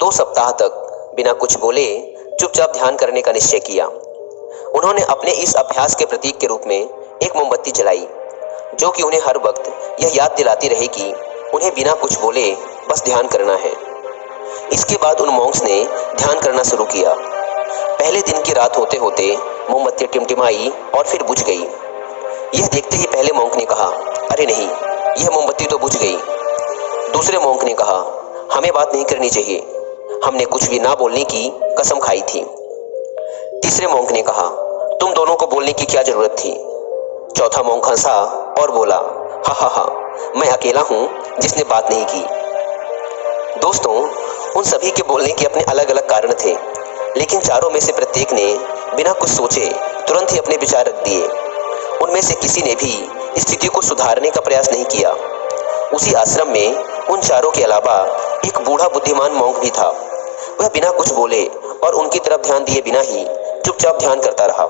2 सप्ताह तक बिना कुछ बोले चुपचाप ध्यान करने का निश्चय किया। उन्होंने अपने इस अभ्यास के प्रतीक के रूप में एक मोमबत्ती जलाई, जो कि उन्हें हर वक्त यह याद दिलाती रहे कि उन्हें बिना कुछ बोले बस ध्यान करना है। इसके बाद उन मॉन्क्स ने ध्यान करना शुरू किया। पहले दिन की रात होते होते मोमबत्ती टिमटिमाई और फिर बुझ गई। यह देखते ही पहले मॉन्क ने कहा, अरे नहीं, यह मोमबत्ती तो बुझ गई। दूसरे मॉन्क ने कहा, हमें बात नहीं करनी चाहिए, हमने कुछ भी ना बोलने की कसम खाई थी। तीसरे मॉन्क ने कहा, तुम दोनों को बोलने की क्या जरूरत थी। चौथा मॉन्क हंसा और बोला, हा हा हा, मैं अकेला हूं जिसने बात नहीं की। दोस्तों, उन सभी के बोलने के अपने अलग अलग कारण थे, लेकिन चारों में से प्रत्येक ने बिना कुछ सोचे तुरंत ही अपने विचार रख दिए। उनमें से किसी ने भी स्थिति को सुधारने का प्रयास नहीं किया। उसी आश्रम में उन चारों के अलावा एक बूढ़ा बुद्धिमान मॉन्क भी था। वह बिना कुछ बोले और उनकी तरफ ध्यान दिए बिना ही चुपचाप ध्यान करता रहा।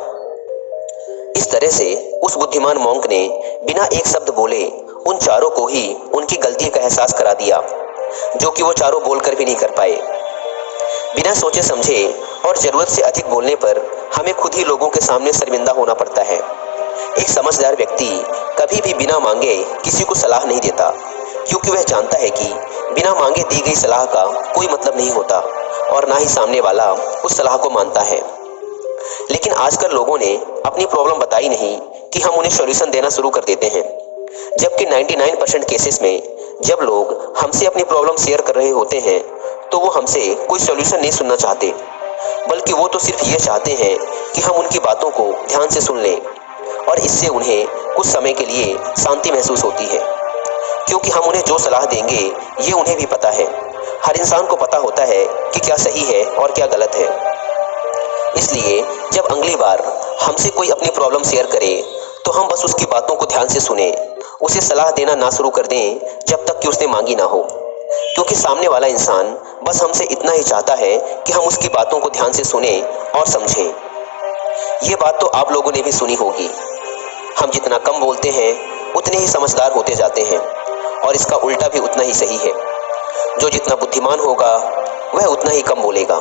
इस तरह से उस बुद्धिमान मॉन्क ने बिना एक शब्द बोले उन चारों को ही उनकी गलती का एहसास करा दिया, जो कि वो चारों बोलकर भी नहीं कर पाए। बिना सोचे समझे और जरूरत से अधिक बोलने पर हमें खुद ही लोगों के सामने शर्मिंदा होना पड़ता है। एक समझदार व्यक्ति कभी भी बिना मांगे किसी को सलाह नहीं देता, क्योंकि वह जानता है कि बिना मांगे दी गई सलाह का कोई मतलब नहीं होता और ना ही सामने वाला उस सलाह को मानता है। लेकिन आजकल लोगों ने अपनी प्रॉब्लम बताई नहीं कि हम उन्हें सॉल्यूशन देना शुरू कर देते हैं, जबकि 99% केसेस में जब लोग हमसे अपनी प्रॉब्लम शेयर कर रहे होते हैं तो वो हमसे कोई सॉल्यूशन नहीं सुनना चाहते, बल्कि वो तो सिर्फ ये चाहते हैं कि हम उनकी बातों को ध्यान से सुन लें, और इससे उन्हें कुछ समय के लिए शांति महसूस होती है, क्योंकि हम उन्हें जो सलाह देंगे ये उन्हें भी पता है। हर इंसान को पता होता है कि क्या सही है और क्या गलत है। इसलिए जब अगली बार हमसे कोई अपनी प्रॉब्लम शेयर करे तो हम बस उसकी बातों को ध्यान से सुने, उसे सलाह देना ना शुरू कर दें जब तक कि उसने मांगी ना हो, क्योंकि सामने वाला इंसान बस हमसे इतना ही चाहता है कि हम उसकी बातों को ध्यान से सुने और समझें। ये बात तो आप लोगों ने भी सुनी होगी, हम जितना कम बोलते हैं उतने ही समझदार होते जाते हैं, और इसका उल्टा भी उतना ही सही है। जो जितना बुद्धिमान होगा वह उतना ही कम बोलेगा।